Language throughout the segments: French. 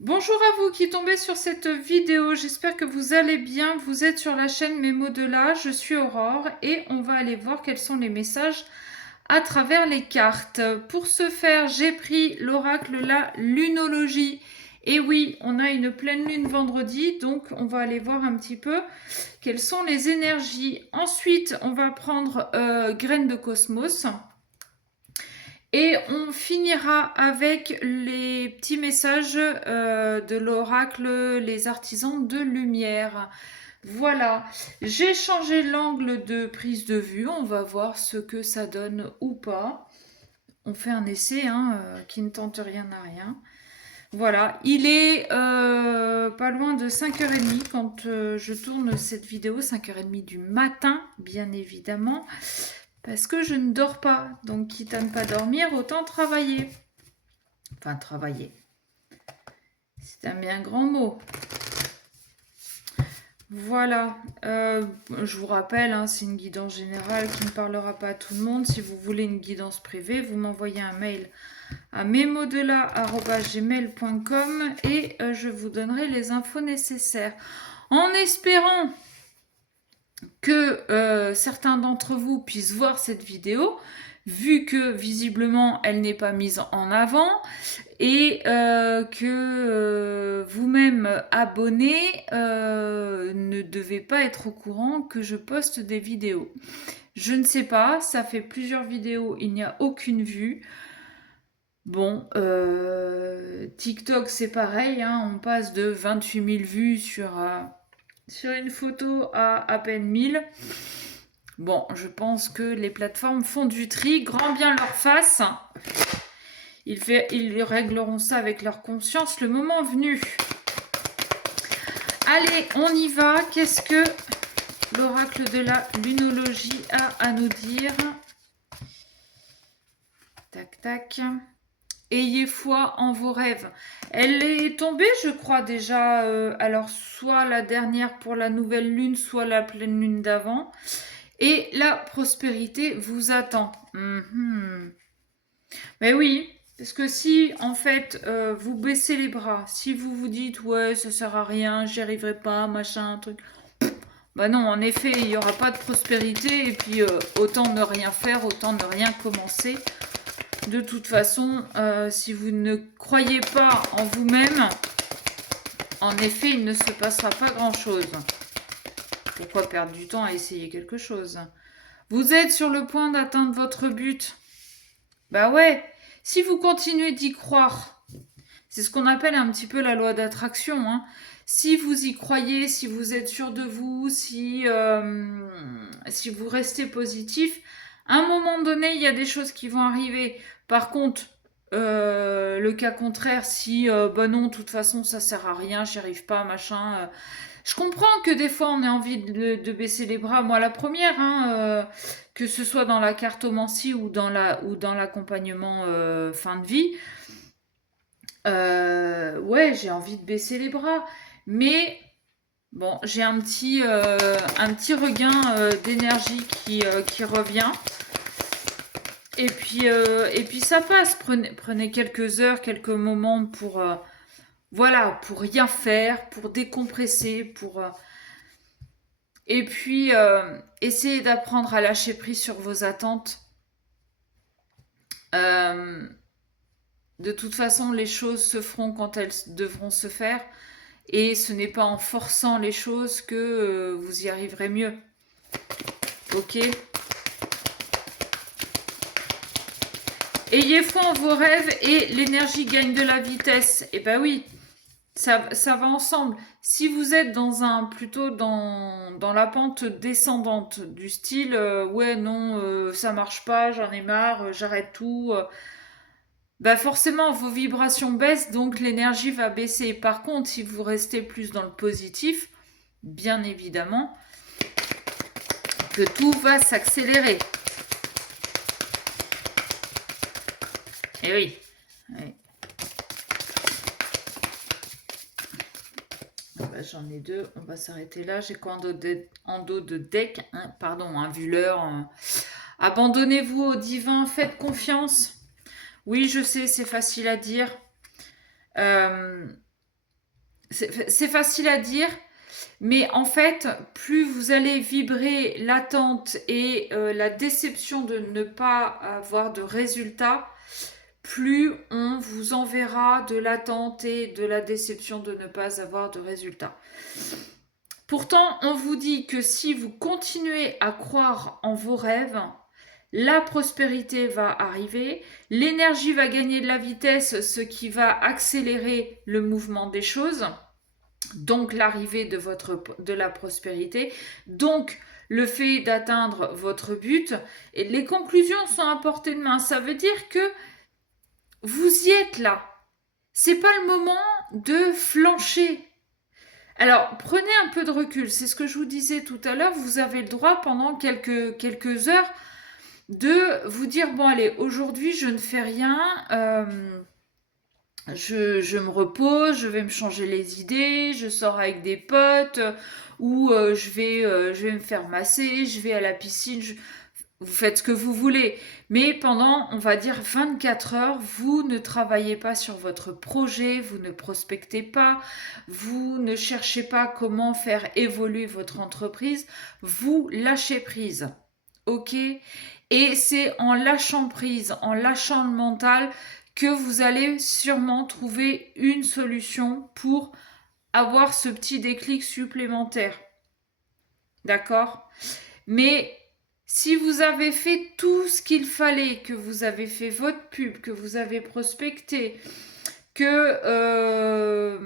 Bonjour à vous qui tombez sur cette vidéo, j'espère que vous allez bien. Vous êtes sur la chaîne Mes mots de là, je suis Aurore et on va aller voir quels sont les messages à travers les cartes. Pour ce faire, j'ai pris l'oracle, la lunologie. Et oui, on a une pleine lune vendredi, donc on va aller voir un petit peu quelles sont les énergies. Ensuite, on va prendre graines de cosmos. Et on finira avec les petits messages de l'oracle, les artisans de lumière. Voilà, j'ai changé l'angle de prise de vue, on va voir ce que ça donne ou pas. On fait un essai hein, qui ne tente rien à rien. Voilà, il est pas loin de 5h30 quand je tourne cette vidéo, 5h30 du matin, bien évidemment, parce que je ne dors pas. Donc, quitte à ne pas dormir, autant travailler. Enfin, travailler. C'est un bien grand mot. Voilà, je vous rappelle, hein, c'est une guidance générale qui ne parlera pas à tout le monde. Si vous voulez une guidance privée, vous m'envoyez un mail à memodela@gmail.com et je vous donnerai les infos nécessaires. En espérant que certains d'entre vous puissent voir cette vidéo, vu que visiblement elle n'est pas mise en avant, et que vous-même abonné ne devez pas être au courant que je poste des vidéos. Je ne sais pas, ça fait plusieurs vidéos, il n'y a aucune vue. Bon, TikTok c'est pareil, hein, on passe de 28 000 vues sur une photo à peine 1000. Bon, je pense que les plateformes font du tri, grand bien leur face. Ils régleront ça avec leur conscience le moment venu. Allez, on y va. Qu'est-ce que l'oracle de la lunologie a à nous dire? Tac, tac. Ayez foi en vos rêves. Elle est tombée, je crois, déjà. Alors, soit la dernière pour la nouvelle lune, soit la pleine lune d'avant. Et la prospérité vous attend. Mais oui, parce que si en fait vous baissez les bras, si vous vous dites ouais ça sert à rien, j'y arriverai pas, machin, truc. Bah non, en effet, il n'y aura pas de prospérité et puis autant ne rien faire, autant ne rien commencer. De toute façon, si vous ne croyez pas en vous-même, en effet, il ne se passera pas grand-chose. Pourquoi perdre du temps à essayer quelque chose? Vous êtes sur le point d'atteindre votre but. Bah ouais, si vous continuez d'y croire, c'est ce qu'on appelle un petit peu la loi d'attraction. Hein. Si vous y croyez, si vous êtes sûr de vous, si vous restez positif, à un moment donné, il y a des choses qui vont arriver. Par contre, le cas contraire, si bah non, de toute façon, ça sert à rien, j'y arrive pas, machin. Je comprends que des fois on ait envie de baisser les bras. Moi, la première, hein, que ce soit dans la cartomancie ou dans l'accompagnement fin de vie. Ouais, j'ai envie de baisser les bras, mais bon, j'ai un petit regain d'énergie qui revient. Et puis ça passe. Prenez quelques heures, quelques moments pour voilà, pour rien faire, pour décompresser, pour et puis essayez d'apprendre à lâcher prise sur vos attentes. Euh, de toute façon, les choses se feront quand elles devront se faire. Et ce n'est pas en forçant les choses que vous y arriverez mieux. Ok? Ayez foi en vos rêves et l'énergie gagne de la vitesse. Et ben oui, ça va ensemble. Si vous êtes plutôt dans la pente descendante, du style ouais non ça marche pas, j'en ai marre, j'arrête tout, bah forcément vos vibrations baissent donc l'énergie va baisser. Par contre, si vous restez plus dans le positif, bien évidemment, que tout va s'accélérer. Et oui. Oui. Bah, j'en ai deux, on va s'arrêter là. J'ai quoi en dos de deck pardon, un vuleur. Abandonnez-vous au divin, faites confiance. Oui, je sais, c'est facile à dire. Euh, C'est facile à dire, mais en fait, plus vous allez vibrer l'attente et la déception de ne pas avoir de résultat, plus on vous enverra de l'attente et de la déception de ne pas avoir de résultat. Pourtant, on vous dit que si vous continuez à croire en vos rêves, la prospérité va arriver, l'énergie va gagner de la vitesse, ce qui va accélérer le mouvement des choses, donc l'arrivée de la prospérité, donc le fait d'atteindre votre but. Et les conclusions sont à portée de main. Ça veut dire que vous y êtes là. C'est pas le moment de flancher. Alors, prenez un peu de recul. C'est ce que je vous disais tout à l'heure. Vous avez le droit, pendant quelques heures, de vous dire, bon allez, aujourd'hui je ne fais rien, je me repose, je vais me changer les idées, je sors avec des potes, ou je vais me faire masser, je vais à la piscine, vous faites ce que vous voulez. Mais pendant, on va dire, 24 heures, vous ne travaillez pas sur votre projet, vous ne prospectez pas, vous ne cherchez pas comment faire évoluer votre entreprise, vous lâchez prise. Ok? Et c'est en lâchant prise, en lâchant le mental, que vous allez sûrement trouver une solution pour avoir ce petit déclic supplémentaire. D'accord? Mais si vous avez fait tout ce qu'il fallait, que vous avez fait votre pub, que vous avez prospecté, que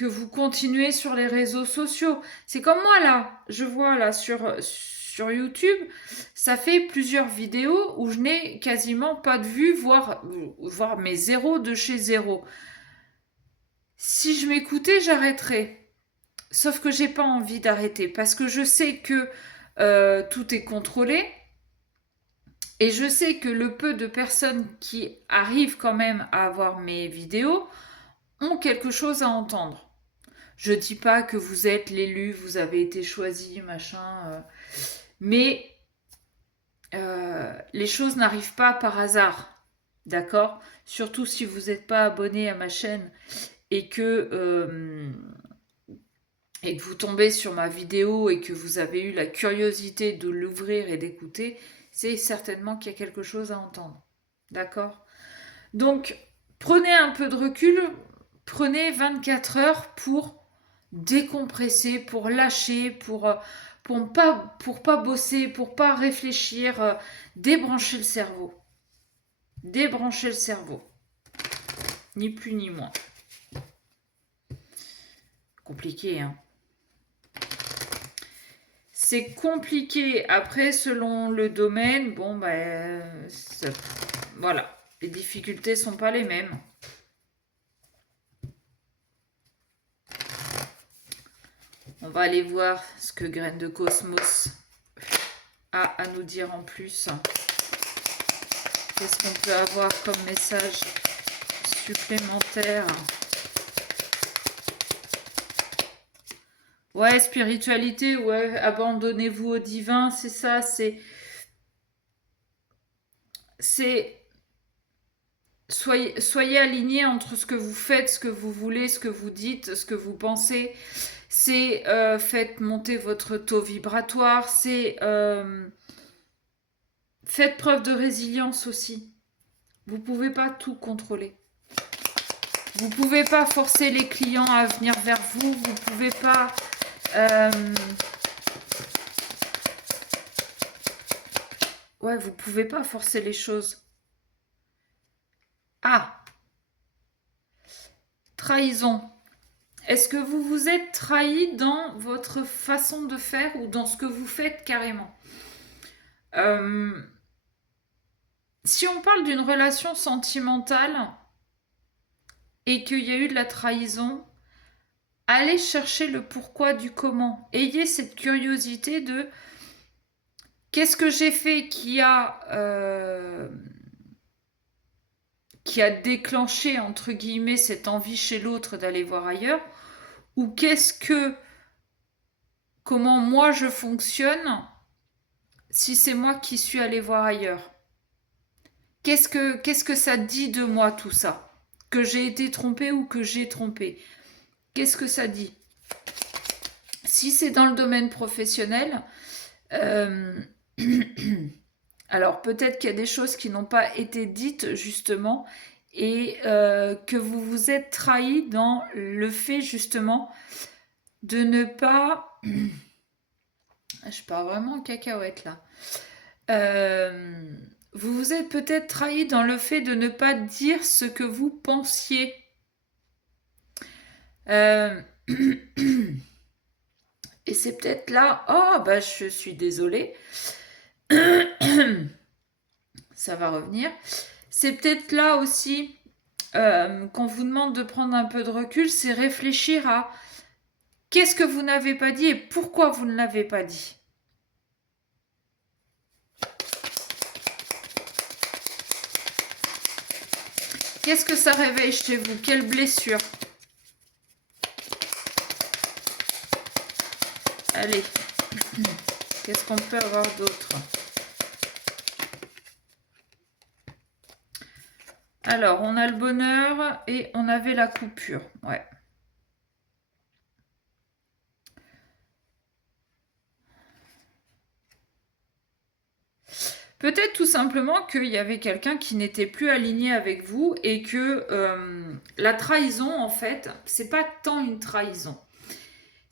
vous continuez sur les réseaux sociaux, c'est comme moi là, je vois là sur YouTube, ça fait plusieurs vidéos où je n'ai quasiment pas de vues, voire mes zéros de chez zéro. Si je m'écoutais, j'arrêterais. Sauf que j'ai pas envie d'arrêter parce que je sais que tout est contrôlé et je sais que le peu de personnes qui arrivent quand même à avoir mes vidéos ont quelque chose à entendre. Je dis pas que vous êtes l'élu, vous avez été choisi, machin, mais les choses n'arrivent pas par hasard, d'accord? Surtout si vous n'êtes pas abonné à ma chaîne et et que vous tombez sur ma vidéo et que vous avez eu la curiosité de l'ouvrir et d'écouter, c'est certainement qu'il y a quelque chose à entendre. D'accord? Donc, prenez un peu de recul, prenez 24 heures pour décompresser, pour lâcher, pour pas bosser, pour pas réfléchir, débrancher le cerveau. Débrancher le cerveau. Ni plus ni moins. Compliqué, hein? C'est compliqué. Après, selon le domaine, bon, ben, voilà. Les difficultés sont pas les mêmes. On va aller voir ce que Graine de Cosmos a à nous dire en plus. Qu'est-ce qu'on peut avoir comme message supplémentaire? Ouais, spiritualité, ouais, abandonnez-vous au divin, c'est ça, c'est, soyez alignés entre ce que vous faites, ce que vous voulez, ce que vous dites, ce que vous pensez. C'est faites monter votre taux vibratoire, c'est faites preuve de résilience aussi. Vous pouvez pas tout contrôler. Vous pouvez pas forcer les clients à venir vers vous. Vous pouvez pas ouais, vous pouvez pas forcer les choses. Ah, trahison. Est-ce que vous vous êtes trahi dans votre façon de faire ou dans ce que vous faites carrément? Euh, Si on parle d'une relation sentimentale et qu'il y a eu de la trahison, allez chercher le pourquoi du comment. Ayez cette curiosité de qu'est-ce que j'ai fait qui a déclenché, entre guillemets, cette envie chez l'autre d'aller voir ailleurs, ou comment moi je fonctionne si c'est moi qui suis allé voir ailleurs. Qu'est-ce que ça dit de moi tout ça? Que j'ai été trompée ou que j'ai trompé? Qu'est-ce que ça dit? Si c'est dans le domaine professionnel, euh, alors peut-être qu'il y a des choses qui n'ont pas été dites justement et que vous vous êtes trahi dans le fait justement de ne pas... Je pars vraiment en cacahuète là. Vous vous êtes peut-être trahi dans le fait de ne pas dire ce que vous pensiez. Euh, et c'est peut-être là, oh bah je suis désolée, ça va revenir. C'est peut-être là aussi qu'on vous demande de prendre un peu de recul, c'est réfléchir à qu'est-ce que vous n'avez pas dit et pourquoi vous ne l'avez pas dit. Qu'est-ce que ça réveille chez vous? Quelle blessure? Allez, qu'est-ce qu'on peut avoir d'autre? Alors, on a le bonheur et on avait la coupure. Ouais. Peut-être tout simplement qu'il y avait quelqu'un qui n'était plus aligné avec vous et que la trahison, en fait, c'est pas tant une trahison.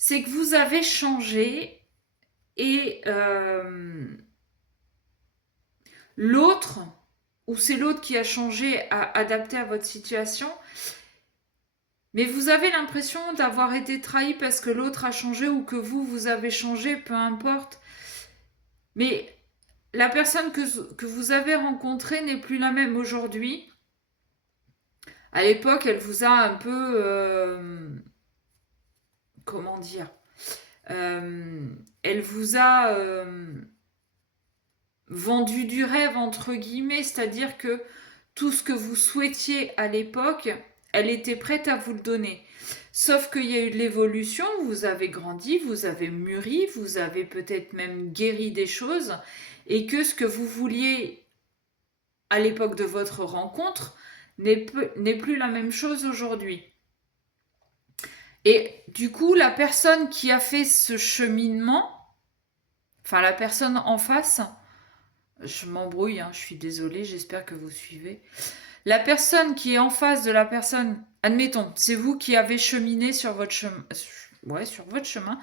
C'est que vous avez changé et l'autre, ou c'est l'autre qui a changé, a adapté à votre situation, mais vous avez l'impression d'avoir été trahi parce que l'autre a changé ou que vous avez changé, peu importe. Mais la personne que vous avez rencontrée n'est plus la même aujourd'hui. À l'époque, elle vous a un peu... comment dire elle vous a vendu du rêve, entre guillemets, c'est-à-dire que tout ce que vous souhaitiez à l'époque, elle était prête à vous le donner. Sauf qu'il y a eu de l'évolution, vous avez grandi, vous avez mûri, vous avez peut-être même guéri des choses, et que ce que vous vouliez à l'époque de votre rencontre n'est plus la même chose aujourd'hui. Et du coup, la personne qui a fait ce cheminement, enfin la personne en face, je m'embrouille, hein, je suis désolée, j'espère que vous suivez. La personne qui est en face de la personne, admettons, c'est vous qui avez cheminé sur votre chemin. Ouais, sur votre chemin.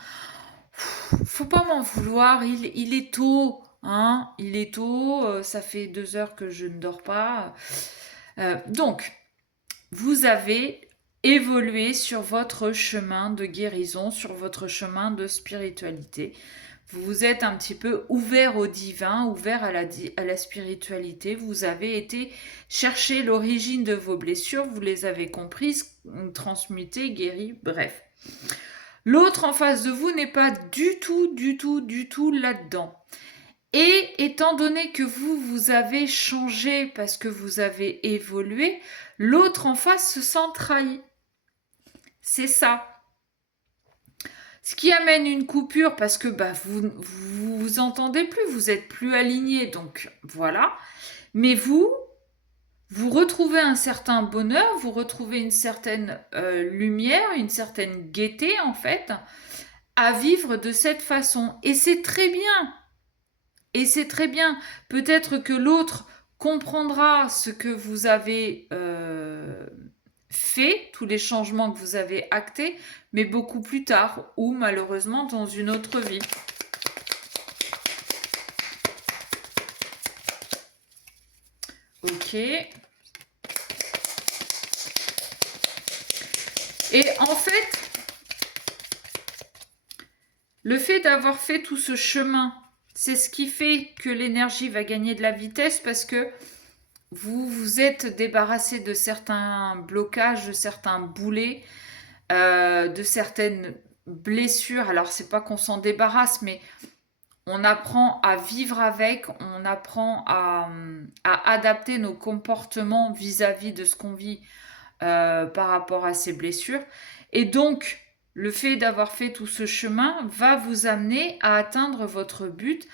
Faut pas m'en vouloir, il est tôt, hein, il est tôt, ça fait 2 heures que je ne dors pas. Donc, vous avez évolué sur votre chemin de guérison, sur votre chemin de spiritualité. Vous vous êtes un petit peu ouvert au divin, ouvert à la spiritualité. Vous avez été chercher l'origine de vos blessures, vous les avez comprises, transmutées, guéries, bref. L'autre en face de vous n'est pas du tout là-dedans. Et étant donné que vous avez changé parce que vous avez évolué, l'autre en face se sent trahi. C'est ça. Ce qui amène une coupure parce que vous entendez plus, vous êtes plus aligné, donc voilà. Mais vous retrouvez un certain bonheur, vous retrouvez une certaine lumière, une certaine gaieté en fait, à vivre de cette façon. Et c'est très bien. Et c'est très bien. Peut-être que l'autre comprendra ce que vous avez fait, tous les changements que vous avez actés, mais beaucoup plus tard, ou malheureusement dans une autre vie. Ok. Et en fait, le fait d'avoir fait tout ce chemin, c'est ce qui fait que l'énergie va gagner de la vitesse parce que vous vous êtes débarrassé de certains blocages, de certains boulets, de certaines blessures. Alors, c'est pas qu'on s'en débarrasse, mais on apprend à vivre avec, on apprend à adapter nos comportements vis-à-vis de ce qu'on vit par rapport à ces blessures. Et donc, le fait d'avoir fait tout ce chemin va vous amener à atteindre votre but,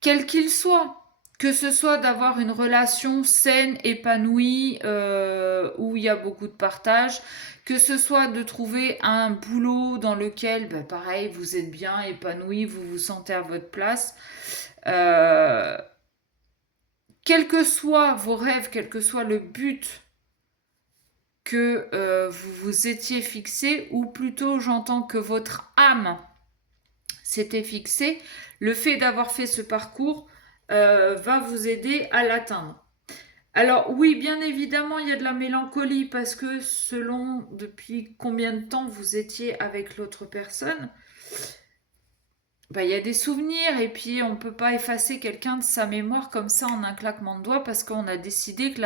quel qu'il soit. que ce soit d'avoir une relation saine, épanouie, où il y a beaucoup de partage, que ce soit de trouver un boulot dans lequel, bah, pareil, vous êtes bien épanoui, vous vous sentez à votre place. Euh, Quels que soient vos rêves, quel que soit le but que vous vous étiez fixé, ou plutôt j'entends que votre âme s'était fixée, le fait d'avoir fait ce parcours va vous aider à l'atteindre. Alors oui, bien évidemment, il y a de la mélancolie parce que selon depuis combien de temps vous étiez avec l'autre personne, bah, il y a des souvenirs et puis on ne peut pas effacer quelqu'un de sa mémoire comme ça en un claquement de doigts parce qu'on a décidé que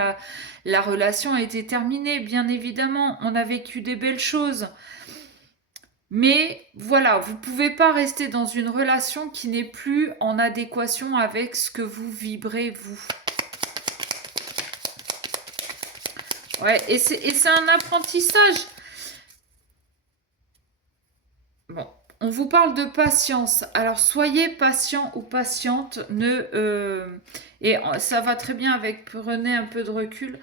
la relation était terminée. Bien évidemment, on a vécu des belles choses. Mais voilà, vous ne pouvez pas rester dans une relation qui n'est plus en adéquation avec ce que vous vibrez, vous. Ouais, et c'est un apprentissage. Bon, on vous parle de patience. Alors soyez patient ou patiente. Et ça va très bien avec prenez un peu de recul.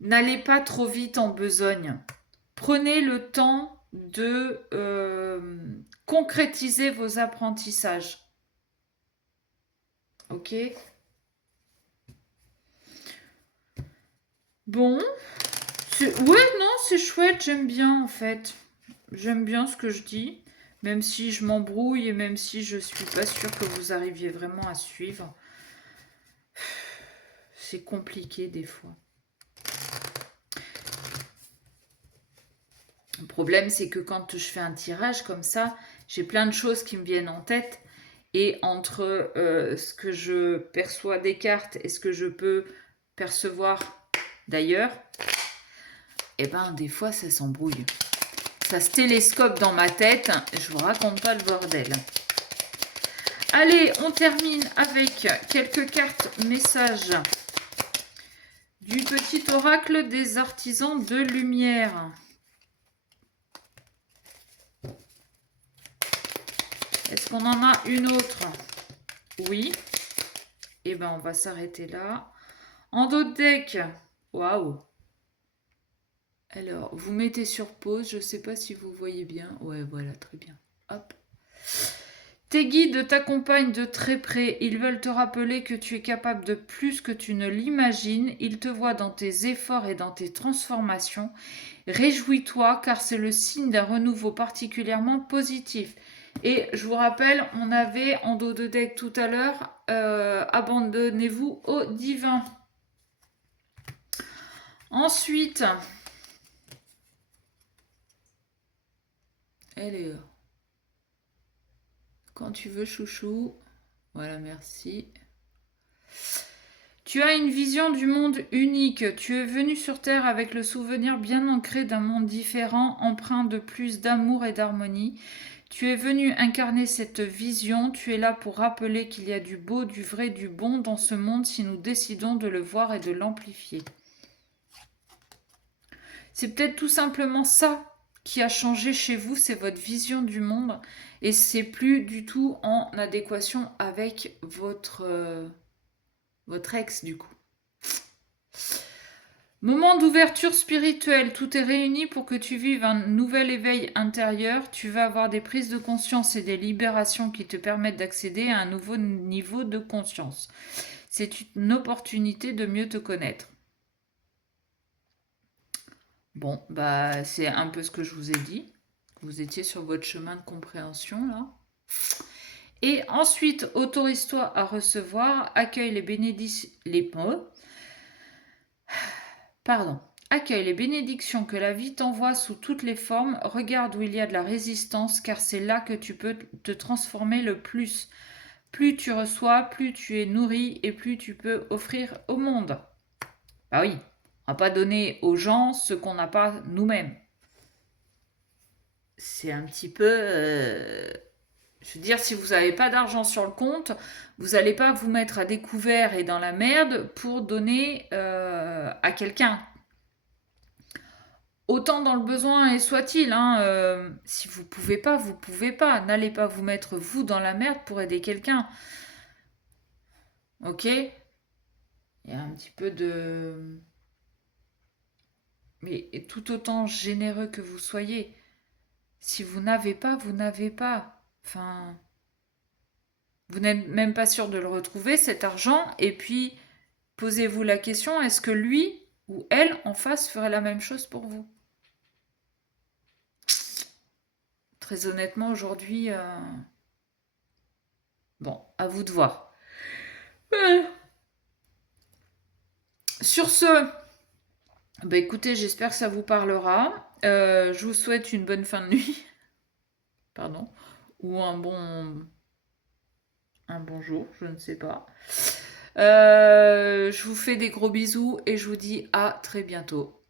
N'allez pas trop vite en besogne. Prenez le temps de concrétiser vos apprentissages. Ok. Bon. Ouais, non, c'est chouette. J'aime bien en fait. J'aime bien ce que je dis. Même si je m'embrouille et même si je suis pas sûre que vous arriviez vraiment à suivre. C'est compliqué des fois. Le problème, c'est que quand je fais un tirage comme ça, j'ai plein de choses qui me viennent en tête. Et entre ce que je perçois des cartes et ce que je peux percevoir d'ailleurs, eh ben des fois ça s'embrouille. Ça se télescope dans ma tête. Je vous raconte pas le bordel. Allez, on termine avec quelques cartes messages du petit oracle des artisans de lumière. Est-ce qu'on en a une autre? Oui. Eh ben, on va s'arrêter là. En dos de deck, waouh. Alors, vous mettez sur pause. Je ne sais pas si vous voyez bien. Ouais, voilà, très bien. Hop. Tes guides t'accompagnent de très près. Ils veulent te rappeler que tu es capable de plus que tu ne l'imagines. Ils te voient dans tes efforts et dans tes transformations. Réjouis-toi car c'est le signe d'un renouveau particulièrement positif. Et je vous rappelle, on avait en dos de deck tout à l'heure, abandonnez-vous au divin. Ensuite, elle est là. Quand tu veux, chouchou. Voilà, merci. Tu as une vision du monde unique. Tu es venu sur Terre avec le souvenir bien ancré d'un monde différent, empreint de plus d'amour et d'harmonie. Tu es venu incarner cette vision. Tu es là pour rappeler qu'il y a du beau, du vrai, du bon dans ce monde si nous décidons de le voir et de l'amplifier. C'est peut-être tout simplement ça qui a changé chez vous, c'est votre vision du monde et c'est plus du tout en adéquation avec votre ex du coup. Moment d'ouverture spirituelle, tout est réuni pour que tu vives un nouvel éveil intérieur. Tu vas avoir des prises de conscience et des libérations qui te permettent d'accéder à un nouveau niveau de conscience. C'est une opportunité de mieux te connaître. Bon, bah c'est un peu ce que je vous ai dit. Vous étiez sur votre chemin de compréhension là. Et ensuite, autorise-toi à recevoir, accueille les bénédictions. Accueille les bénédictions que la vie t'envoie sous toutes les formes. Regarde où il y a de la résistance, car c'est là que tu peux te transformer le plus. Plus tu reçois, plus tu es nourri et plus tu peux offrir au monde. Bah oui, on va pas donner aux gens ce qu'on n'a pas nous-mêmes. C'est un petit peu... Je veux dire, si vous n'avez pas d'argent sur le compte, vous n'allez pas vous mettre à découvert et dans la merde pour donner à quelqu'un. Autant dans le besoin et soit-il, hein, si vous pouvez pas, vous pouvez pas. N'allez pas vous mettre vous dans la merde pour aider quelqu'un. Ok? Il y a un petit peu de... Mais tout autant généreux que vous soyez, si vous n'avez pas, vous n'avez pas. Enfin, vous n'êtes même pas sûr de le retrouver, cet argent, et puis posez-vous la question, est-ce que lui ou elle en face ferait la même chose pour vous? Très honnêtement, aujourd'hui, bon, à vous de voir. Euh, Sur ce, bah écoutez, j'espère que ça vous parlera. Je vous souhaite une bonne fin de nuit, pardon, ou un bon jour, je ne sais pas. Je vous fais des gros bisous et je vous dis à très bientôt.